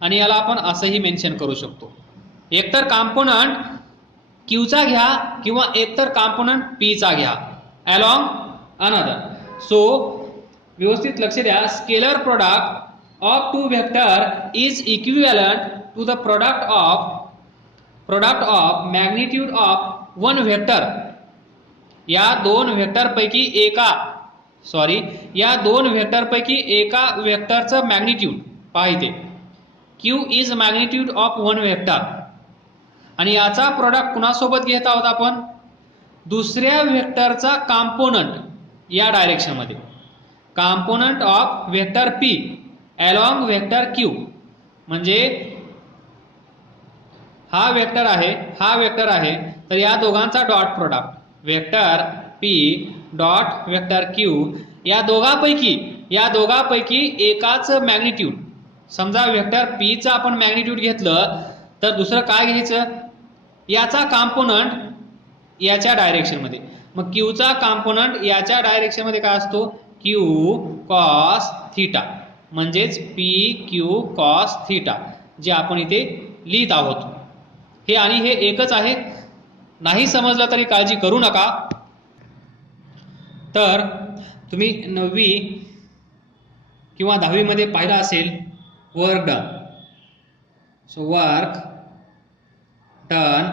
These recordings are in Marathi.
आणि याला आपण असंही मेन्शन करू शकतो, एकतर कॉम्पोनंट क्यूचा घ्या किंवा एकतर कॉम्पोनंट पीचा घ्या अलॉंग अनदर. सो व्यवस्थित लक्ष द्या, scalar product of two vector is equivalent to the product of magnitude of one vector. या दोन व्हेक्टरपैकी एका व्हेक्टरचं मॅग्निट्यूड पाहिजे. Q is magnitude of one vector आणि याचा प्रोडक्ट कुणासोबत घेत आहोत आपण, दुसऱ्या व्हेक्टरचा कॉम्पोनंट या डायरेक्शनमध्ये, component of vector P along vector Q. म्हणजे हा वेक्टर आहे तर या दोघांचा dot product vector P dot vector Q, या दोघांपैकी एकाच मॅग्निट्यूड. समजा वेक्टर पी चा आपण मॅग्निट्यूड घेतलं तर दुसरं काय घ्यायचं, याचा कॉम्पोनंट याच्या डायरेक्शनमध्ये. मग क्यूचा कॉम्पोनंट याच्या डायरेक्शनमध्ये काय असतो, क्यू कॉस थिटा, म्हणजेच पी क्यू कॉस थिटा, जे आपण इथे लिहित आहोत. हे आणि हे एकच आहे. नाही समजलं तरी काळजी करू नका. तर तुम्ही 9वी किंवा 10वी मध्ये पाहिलं असेल work done. So work done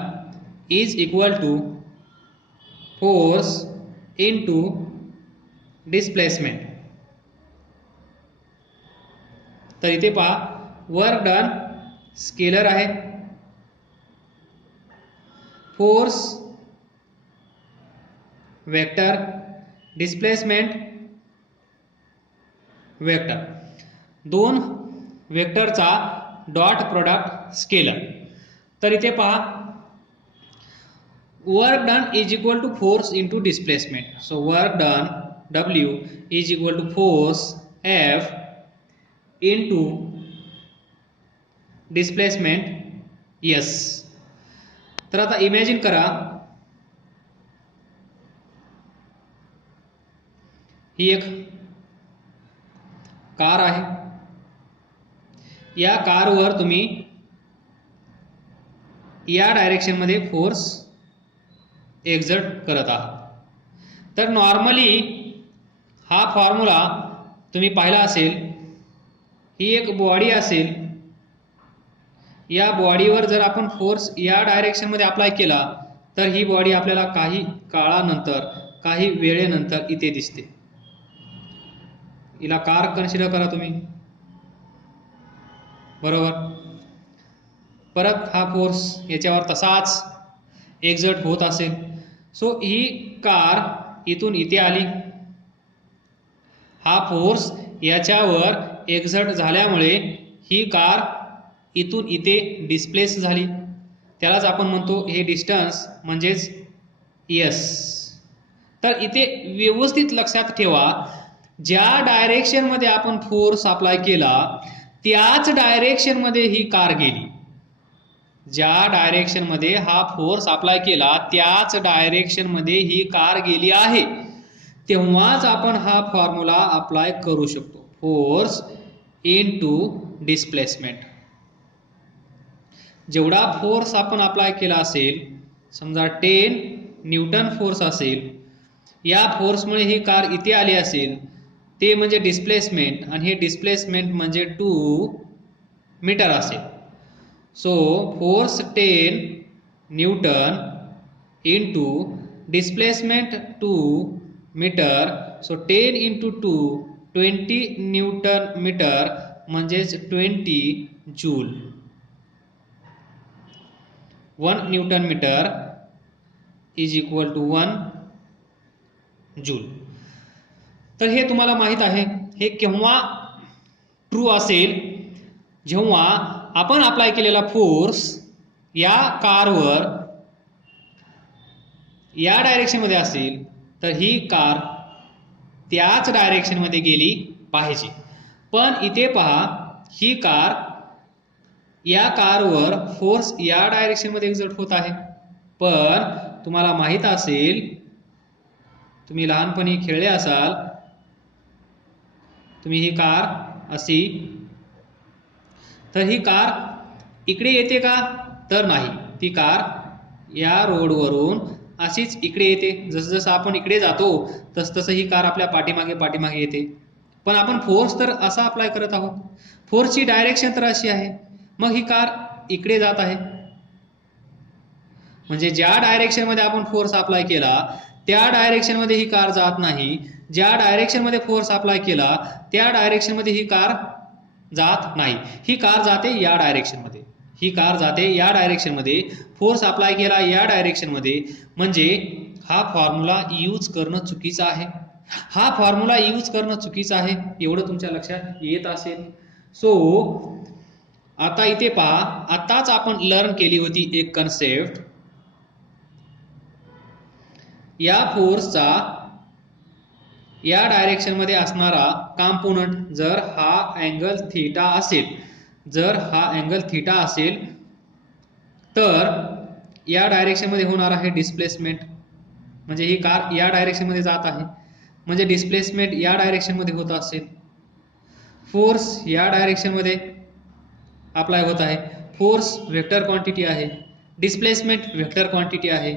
is equal to force into displacement. तर इथे पहा, वर्क डन स्केलर आहे, फोर्स वेक्टर, डिस्प्लेसमेंट वेक्टर, दोन वेक्टरचा डॉट प्रोडक्ट स्केलर. तर इथे पहा, work done is equal to force into displacement. So work done W is equal to force F into displacement S. तर आता इमॅजिन करा, ही एक कार आहे. या कारवर तुम्ही या डायरेक्शन मध्ये फोर्स एक्झर्ट करत आहात. तर नॉर्मली हा फॉर्म्युला तुम्ही पाहिला असेल. ही एक बॉडी असेल, या बॉडीवर जर आपण फोर्स या डायरेक्शन मध्ये अप्लाय केला तर ही बॉडी आपल्याला काही काळानंतर, काही वेळेनंतर इथे दिसते. हिला कार कन्सिडर करा तुम्ही, बरोबर. परत हा फोर्स याच्यावर तसाच एक्झर्ट होत असेल. सो ही कार इथून इथे आली, हा फोर्स याच्यावर एक्झर्ट झाल्यामुळे ही कार इथून इथे डिस्प्लेस झाली. त्यालाच आपण म्हणतो हे डिस्टन्स म्हणजेच एस. तर इथे व्यवस्थित लक्षात ठेवा, ज्या डायरेक्शन मध्ये आपण फोर्स अप्लाय केला त्याच डायरेक्शन मध्ये ही कार गेली. ज्या डायरेक्शन मध्ये हा फोर्स अप्लाय केला त्याच डायरेक्शन मध्ये ही कार गेली आहे. तेव्हाच आपण हा फॉर्म्युला अप्लाय करू शकतो, फोर्स इनटू डिस्प्लेसमेंट. जेवढा फोर्स आपण अप्लाय केला असेल, समजा 10 न्यूटन फोर्स असेल, या फोर्समुळे ही कार इथे आली असेल, ते म्हणजे डिस्प्लेसमेंट, आणि हे डिस्प्लेसमेंट म्हणजे 2 मीटर असेल. So force 10 newton into displacement 2 metre. So 10 into 2 20 newton metre म्हणजेच 20 joule. 1 newton metre is equal to 1 joule. तर हे तुम्हाला माहित आहे. हे केव्हा ट्रू असेल, जेव्हा आपण अप्लाय केलेला फोर्स या कारवर या डायरेक्शन मध्ये असेल तर ही कार त्याच डायरेक्शन मध्ये गेली पाहिजे. पण इथे पहा, ही कार, या कारवर फोर्स या डायरेक्शन मध्ये एक्झर्ट होत आहे. पण तुम्हाला माहित असेल, तुम्ही लहानपणी खेळले असाल, तुम्ही ही कार अशी, तर ही कार इकडे येते का? तर नाही, ती कार या रोडवरून अशीच इकडे येते. जसं जसं आपण इकडे जातो तसं ही कार आपल्या पाठीमागे पाठीमागे येते. पण आपण फोर्स तर असा अप्लाय करत आहोत, फोर्सची डायरेक्शन तर अशी आहे. मग ही कार इकडे जात आहे, म्हणजे ज्या डायरेक्शनमध्ये आपण फोर्स अप्लाय केला त्या डायरेक्शनमध्ये ही कार जात नाही. ज्या डायरेक्शनमध्ये फोर्स अप्लाय केला त्या डायरेक्शनमध्ये ही कार जात नाही. ही कार जाते या डायरेक्शनमध्ये, ही कार जाते या डायरेक्शनमध्ये, फोर्स अप्लाय केला या डायरेक्शनमध्ये. म्हणजे हा फॉर्म्युला यूज करणं चुकीचं आहे, हा फॉर्म्युला यूज करणं चुकीचं आहे. एवढं तुमच्या लक्षात येत असेल. सो आता इथे पहा, आताच आपण लर्न केली होती एक कन्सेप्ट. या फोर्सचा या डायरेक्शनमध्ये असणारा कॉम्पोनंट जर हा अँगल थीटा असेल, जर हा अँगल थीटा असेल तर या डायरेक्शनमध्ये होणार आहे डिस्प्लेसमेंट. म्हणजे ही कार या डायरेक्शनमध्ये जात आहे, म्हणजे डिस्प्लेसमेंट या डायरेक्शनमध्ये होत असेल. फोर्स या डायरेक्शनमध्ये अप्लाय होत आहे, फोर्स वेक्टर क्वांटिटी आहे, डिस्प्लेसमेंट वेक्टर क्वांटिटी आहे.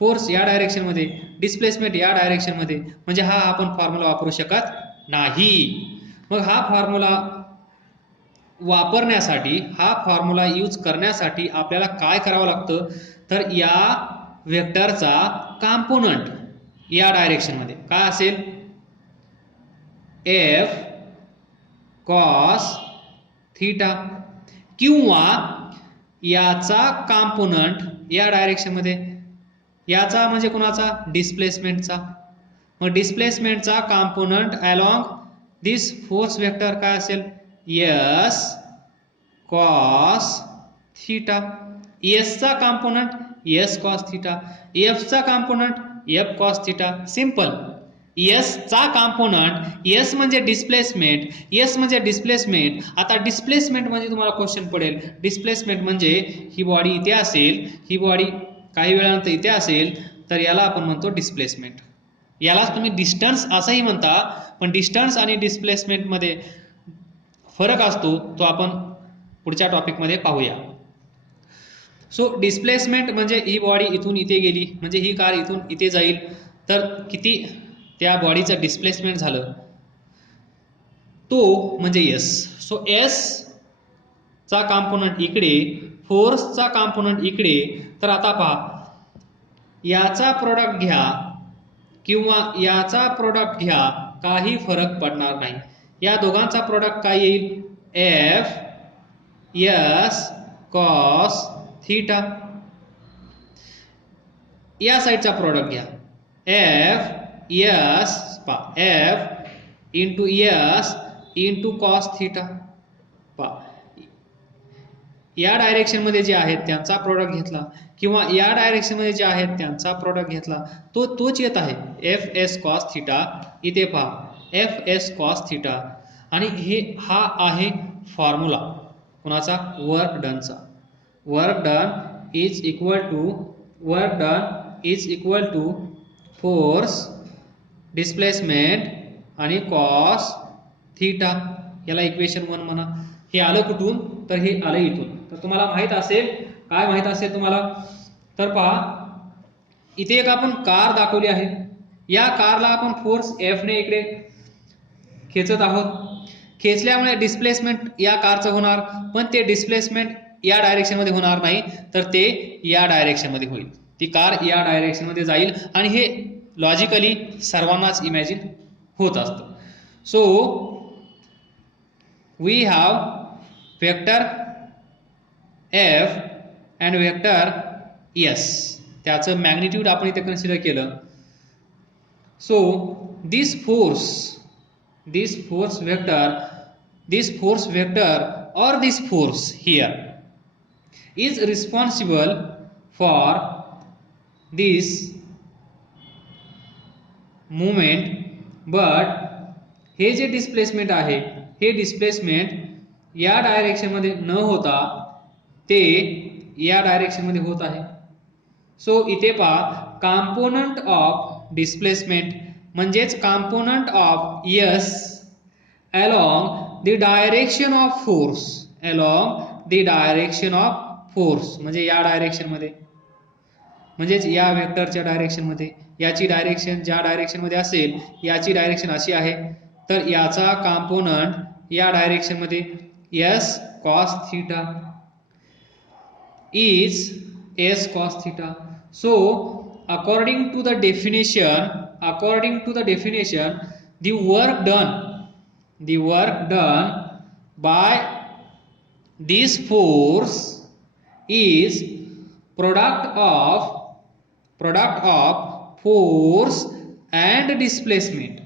फोर्स या डायरेक्शनमध्ये, डिस्प्लेसमेंट या डायरेक्शनमध्ये, म्हणजे हा आपण फॉर्म्युला वापरू शकत नाही. मग हा फॉर्म्युला वापरण्यासाठी, हा फॉर्म्युला यूज करण्यासाठी आपल्याला काय करावं लागतं, तर या वेक्टरचा कॉम्पोनंट या डायरेक्शनमध्ये काय असेल, एफ कॉस थीटा, किंवा याचा कॉम्पोनंट या डायरेक्शनमध्ये, याचा म्हणजे कोणाचा, डिस्प्लेसमेंटचा. मग डिस्प्लेसमेंटचा component along this force vector काय असेल, एस कॉस थीटा. एसचा कॉम्पोनंट एस कॉस थीटा, एफचा component F cos theta. Simple. एसचा कॉम्पोनंट, एस म्हणजे डिस्प्लेसमेंट, एस म्हणजे डिस्प्लेसमेंट. आता डिस्प्लेसमेंट म्हणजे तुम्हाला क्वेश्चन पडेल, डिस्प्लेसमेंट म्हणजे ही बॉडी इथे असेल, ही बॉडी काही वेळानंतर इथे असेल, तर याला आपण म्हणतो डिस्प्लेसमेंट. यालाच तुम्ही डिस्टन्स असंही म्हणता, पण डिस्टन्स आणि डिस्प्लेसमेंट मध्ये फरक असतो, तो आपण पुढच्या टॉपिकमध्ये पाहूया. सो डिस्प्लेसमेंट म्हणजे ही बॉडी इथून इथे गेली, म्हणजे ही कार इथून इथे जाईल, तर किती त्या बॉडीचं डिस्प्लेसमेंट झालं, तो म्हणजे एस. सो एस चा कॉम्पोनंट इकडे, फोर्सचा कॉम्पोनंट इकडे. तर आता पहा, याचा प्रोडक्ट घ्या किंवा याचा प्रोडक्ट घ्या, काही फरक पडणार नाही. या दोघांचा प्रोडक्ट काय येईल, एफ एस कॉस थीटा. या साईडचा प्रोडक्ट घ्या, F S F into S into cos theta. या डायरेक्शनमध्ये जे आहेत त्यांचा प्रोडक्ट घेतला, किंवा या डायरेक्शनमध्ये जे आहेत त्यांचा प्रोडक्ट घेतला, तो तोच येत आहे, एफ एस कॉस थीटा. इथे पहा, एफ एस कॉस थीटा. आणि हा आहे फॉर्म्युला कोणाचा, वर्क डनचा. Work done is equal to force displacement आणि कॉस थीटा. याला इक्वेशन 1 म्हणा. हे आलं कुठून, तर हे आलं इथून. तर तुम्हाला माहित असेल, काय माहित असेल तुम्हाला, तर पहा, इथे एक आपण कार दाखवली आहे. या कारला आपण फोर्स एफ ने इकडे खेचत आहोत. खेचल्यामुळे डिस्प्लेसमेंट या कारचं होणार, पण ते डिस्प्लेसमेंट या डायरेक्शन मध्ये होणार नाही, तर ते या डायरेक्शन मध्ये होईल. ती कार या डायरेक्शन मध्ये जाईल, आणि हे लॉजिकली सर्वांनाच इमॅजिन होत असतं. So we have vector F and vector S, त्याचं मॅग्निट्यूड आपण इथे कन्सिडर केलं. So this force vector or this force here is responsible for this movement, but हे जे डिस्प्लेसमेंट आहे, हे डिस्प्लेसमेंट या डायरेक्शन मध्ये न होता ते या डायरेक्शन मध्ये होत आहे. सो इथे पहा, कॉम्पोनंट ऑफ डिस्प्लेसमेंट म्हणजेच component of S along the direction of force, along the direction of force, म्हणजे या डायरेक्शन मध्ये, म्हणजेच या वेक्टरच्या डायरेक्शन मध्ये. याची डायरेक्शन ज्या डायरेक्शन मध्ये असेल, याची डायरेक्शन अशी आहे, तर याचा कॉम्पोनंट या डायरेक्शन मध्ये S cos theta is s cos theta. So according to the definition, the work done by this force is product of force and displacement.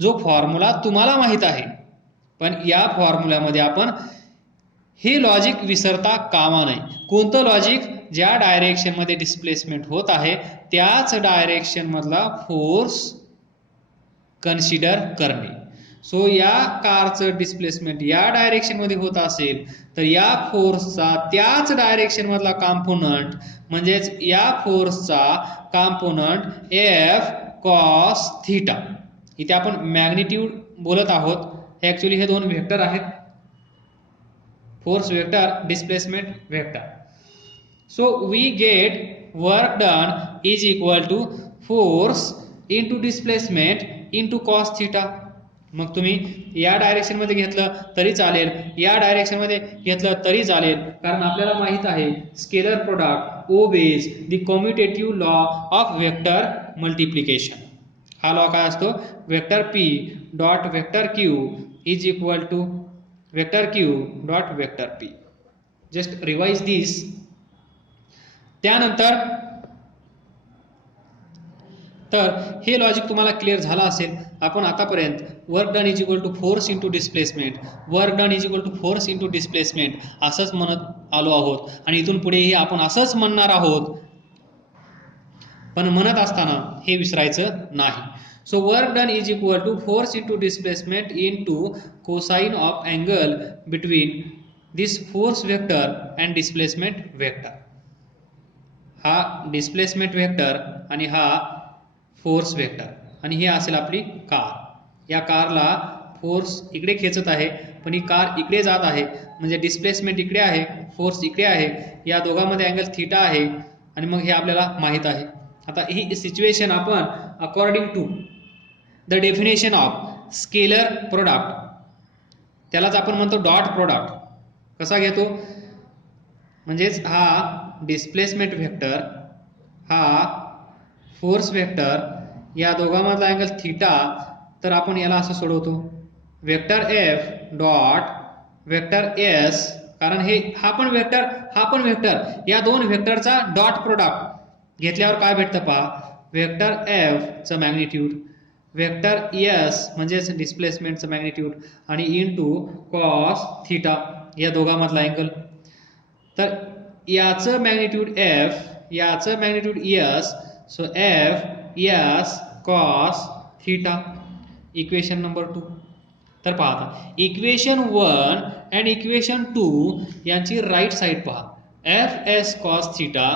जो फॉर्म्युला तुम्हाला माहित आहे, पण या फॉर्म्युल्यामध्ये आपण हे लॉजिक विसरता कामा नये. कोणतं लॉजिक? ज्या डायरेक्शन मध्ये डिस्प्लेसमेंट होत आहे त्याच डायरेक्शन मधला फोर्स कन्सिडर करणे. सो या कारचं डिस्प्लेसमेंट या डायरेक्शन मध्ये होत असेल तर या फोर्सचा त्याच डायरेक्शन मधला कॉम्पोनंट, म्हणजेच या फोर्सचा कॉम्पोनंट एफ कॉस थीटा. इथे आपण मॅग्निट्यूड बोलत आहोत, ऍक्च्युली हे दोन वेक्टर आहेत, force vector, displacement vector. So we get work done is equal to force into displacement into cos theta. मग तुम्ही या डायरेक्शन मध्ये घेतलं तरी चालेल, या डायरेक्शन मध्ये घेतलं तरी चालेल, कारण आपल्याला माहित आहे scalar product obeys the commutative law of vector multiplication. हा लॉ काय असतो? Vector P dot vector Q is equal to vector q dot vector p. just revise this. त्यानंतर तर हे लॉजिक तुम्हाला क्लिअर झालं असेल. आपण आतापर्यंत work done is equal to force into displacement, work done is equal to force into displacement असंच म्हणत आलो आहोत आणि इथून पुढेही आपण असंच म्हणणार आहोत, पण म्हणत असताना हे विसरायचं नाही. So work done is equal to force into displacement into cosine of angle between this force vector and displacement vector. हा displacement vector आणि हा force vector, आणि ही असेल आपली कार. या कारला फोर्स इकडे खेचत आहे, पण ही कार इकडे जात आहे, म्हणजे डिस्प्लेसमेंट इकडे आहे, फोर्स इकडे आहे, या दोघांमध्ये अँगल थीटा आहे, आणि मग हे आपल्याला माहित आहे. आता ही सिच्युएशन आपण according to the definition of scalar product, त्यालाच आपण म्हणतो डॉट प्रोडक्ट, कसा घेतो? म्हणजेच हा डिस्प्लेसमेंट व्हेक्टर, हा फोर्स व्हेक्टर, या दोघांमधला अँगल थीटा, तर आपण याला असं सोडवतो vector F dot vector S, कारण हे हा पण वेक्टर, या दोन वेक्टरचा डॉट प्रोडक्ट घेतल्यावर काय भेटतं पहा, वेक्टर एफ चं मॅग्निट्यूड, वेक्टर एस म्हणजेच डिस्प्लेसमेंटचं मॅग्निट्यूड, आणि इनटू कॉस थीटा, या दोघांमधला अँगल. तर याचं मॅग्निट्यूड एफ, याचं magnitude S, so F S cos theta. Equation number 2. तर पहा आता इक्वेशन 1 आणि इक्वेशन 2 यांची राईट साईड पहा, F S cos theta,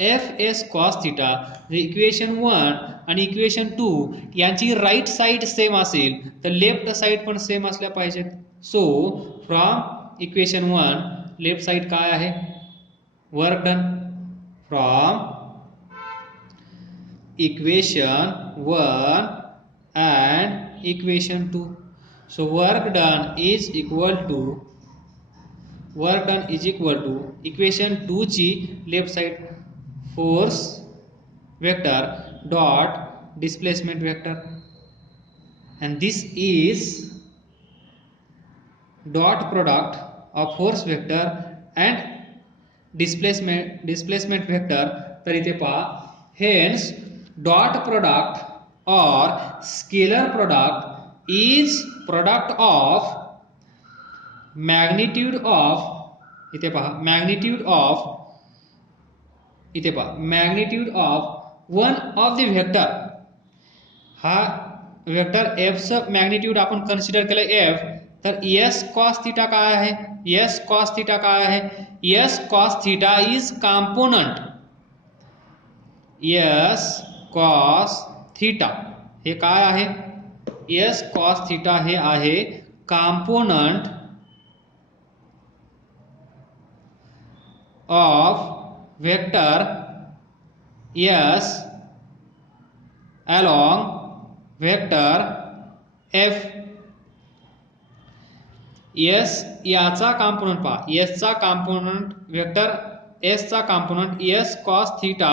F S cos theta. Equation 1 आणि इक्वेशन 2 यांची राईट साईड सेम असेल तर लेफ्ट साईड पण सेम असल्या पाहिजेत. So from equation 1 left side काय आहे? Work done. From equation 1 and equation 2. So work done is equal to equation 2 ची left side force vector dot displacement vector, and this is dot product of force vector and displacement vector. तर इथे पहा, hence dot product or scalar product is product of magnitude of, इथे पहा magnitude of one of the vector. हा वेक्टर f चं मॅग्निट्यूड आपण कन्सिडर केलं f, तर s cos थीटा काय आहे? s cos थीटा काय आहे? s cos theta is component, s cos theta हे काय आहे? s cos थीटा हे आहे component of vector S along vector F. S याचा कॉम्पोनंट पहा, S चा कॉम्पोनंट वेक्टर S चा कॉम्पोनंट S cos थीटा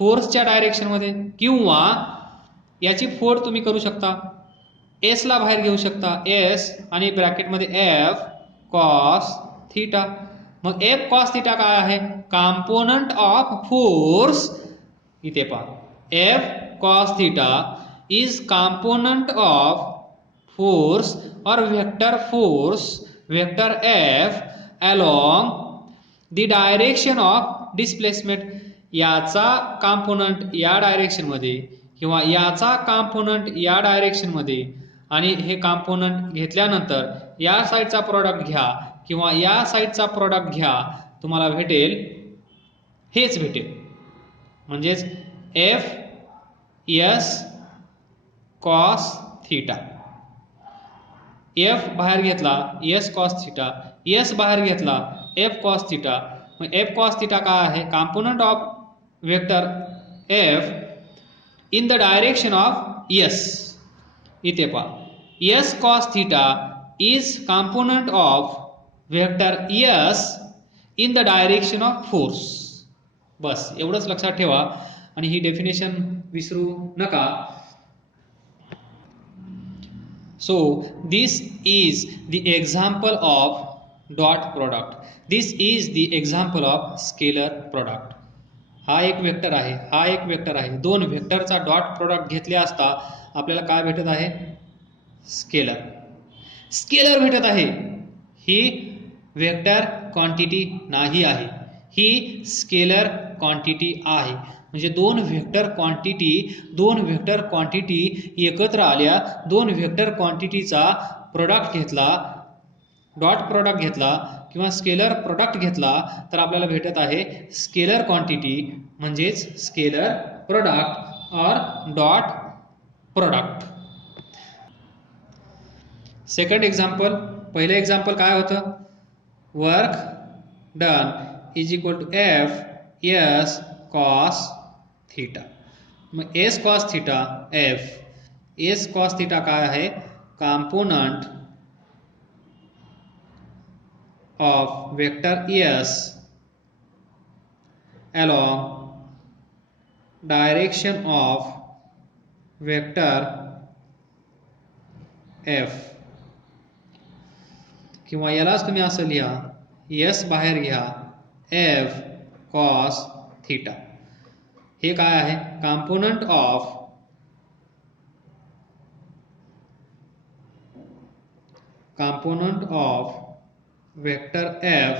फोर्सच्या डायरेक्शन मध्ये, किंवा याची फोड तुम्ही करू शकता, S ला बाहेर घेऊ शकता, S आणि ब्रॅकेटमध्ये F cos थीटा. मग F cos थीटा काय आहे? Component of force. इथे पहा, F cos theta is component of force or vector force vector F along the direction of displacement. याचा कॉम्पोनंट या डायरेक्शन मध्ये किंवा याचा कॉम्पोनंट या डायरेक्शन मध्ये, आणि हे कॉम्पोनंट घेतल्यानंतर या साईडचा प्रोडक्ट घ्या किंवा या साईडचा प्रोडक्ट घ्या, तुम्हाला भेटेल हेच भेटेल. म्हणजेच F S cos theta. F बाहेर घेतला S cos थीटा, S बाहेर घेतला F cos थीटा. मग F cos थीटा काय आहे? Component of vector F in the direction of S. इथे पहा, S cos theta is component of vector S in the direction of force. बस एवढंच लक्षात ठेवा आणि ही डेफिनेशन विसरू नका. So this is the example of dot product. This is the example of scalar product. हा एक वेक्टर आहे, हा एक वेक्टर आहे. दोन वेक्टरचा डॉट प्रोडक्ट घेतले असता आपल्याला काय भेटत आहे? स्केलर. स्केलर भेटत आहे. ही वेक्टर क्वांटिटी नाही आहे, ही स्केलर क्वांटिटी आहे. म्हणजे दोन वेक्टर क्वांटिटी एकत्र आल्या, दोन वेक्टर क्वांटिटीचा प्रोडक्ट घेतला, डॉट प्रोडक्ट घेतला किंवा स्केलर प्रोडक्ट घेतला, तर आपल्याला भेटत आहे स्केलर क्वांटिटी, म्हणजेच स्केलर प्रोडक्ट और डॉट प्रोडक्ट. Second example. पहिलं एक्झाम्पल काय होतं? Work done is equal to F S cos theta. मग S cos theta F. S cos theta काय आहे? Component of vector S along direction of vector F. किंवा यालाच तुम्ही असं लिहा, S बाहेर घ्या F cos थीटा. हे काय आहे? Component of vector F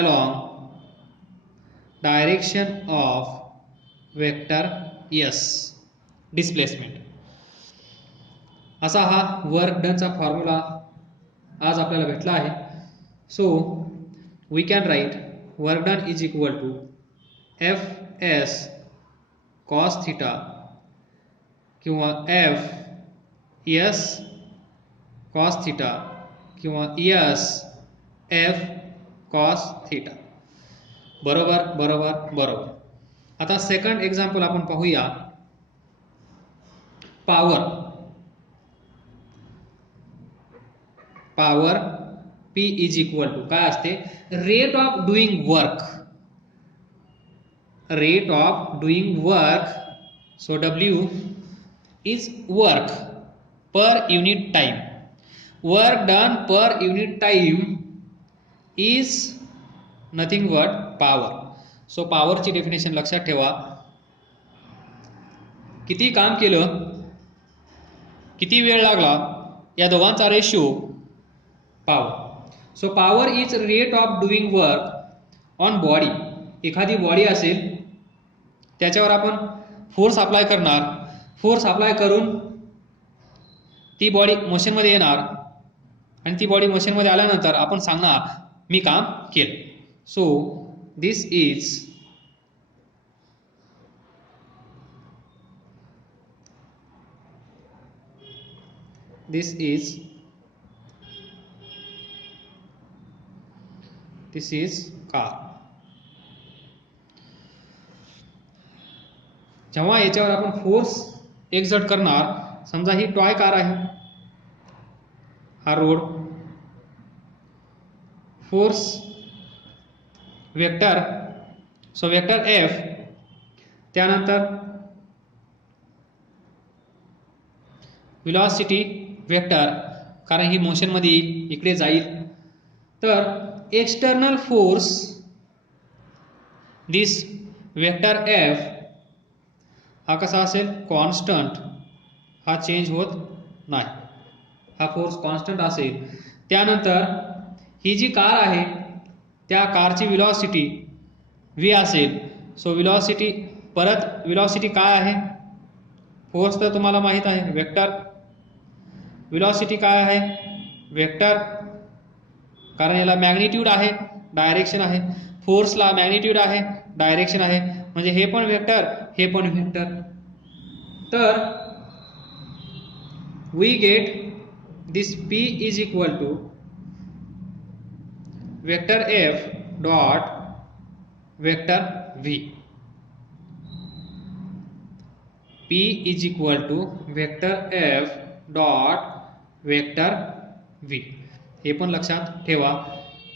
along direction of vector S displacement. असा हा वर्क डनचा फॉर्म्युला आज आपल्याला भेटला आहे. So we can write work done is equal to F S cos theta किंवा F S cos थीटा किंवा S F cos थीटा. बरोबर बरोबर बरोबर. आता सेकंड एक्झाम्पल आपण पाहूया. Power P is equal to काय असते? Rate of doing work. Rate of doing work. So W is work per unit time. Work done per unit time is nothing but power. So power ची डेफिनेशन लक्षात ठेवा. किती काम केलं, किती वेळ लागला, या दोघांचा ratio power. So power is rate of doing work on body. एखादी बॉडी असेल, त्याच्यावर आपण फोर्स अप्लाय करणार, फोर्स अप्लाय करून ती बॉडी मोशनमध्ये येणार आणि ती बॉडी मोशनमध्ये आल्यानंतर आपण सांगणार मी काम केलं. So this is this is car. जेव्हा याच्यावर आपण फोर्स एक्झर्ट करणार, समजा ही टॉय कार आहे, हा road, force vector, so vector F, त्यानंतर व्हेलॉसिटी वेक्टर, कारण ही मोशन मध्ये येईल, इकडे जाईल, तर एक्सटर्नल फोर्स दिस वेक्टर एफ हा कसा असेल, कॉन्स्टंट, हा चेंज होत नाही, हा फोर्स कॉन्स्टंट असेल. त्यानंतर ही जी कार आहे त्या कारची व्हेलॉसिटी v असेल. सो व्हेलॉसिटी, परत व्हेलॉसिटी काय आहे, फोर्स तर तुम्हाला माहित आहे वेक्टर, व्हेलॉसिटी काय आहे वेक्टर, कारण याला मॅग्निट्यूड आहे, डायरेक्शन आहे, फोर्सला मॅग्निट्यूड आहे, डायरेक्शन आहे, म्हणजे हे पण वेक्टर, हे पण वेक्टर. तर we get this p is equal to vector f dot vector v. p is equal to vector f dot vector v. हे पण लक्षात ठेवा.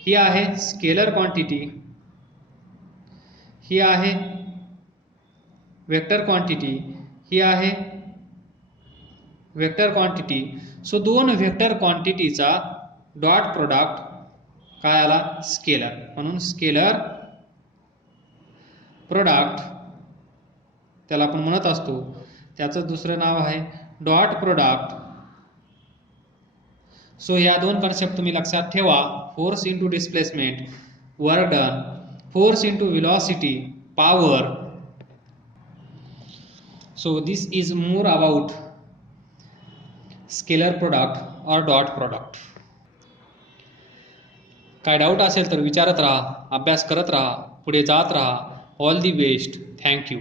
ही आहे स्केलर क्वांटिटी, ही आहे वेक्टर क्वांटिटी, ही आहे वेक्टर क्वांटिटी. सो दोन वेक्टर क्वांटिटीचा डॉट प्रोडक्ट काय आला, स्केलर, म्हणून स्केलर प्रोडक्ट त्याला आपण म्हणत असतो, त्याचं दुसरं नाव आहे डॉट प्रोडक्ट. सो या दोन कन्सेप्ट तुम्ही लक्षात ठेवा, force into displacement, work done, force into velocity, power. So this is more about scalar product और डॉट प्रोडक्ट. काय डाऊट असेल तर विचारत राहा, अभ्यास करत राहा, पुढे जात राहा. All the best. थँक्यू.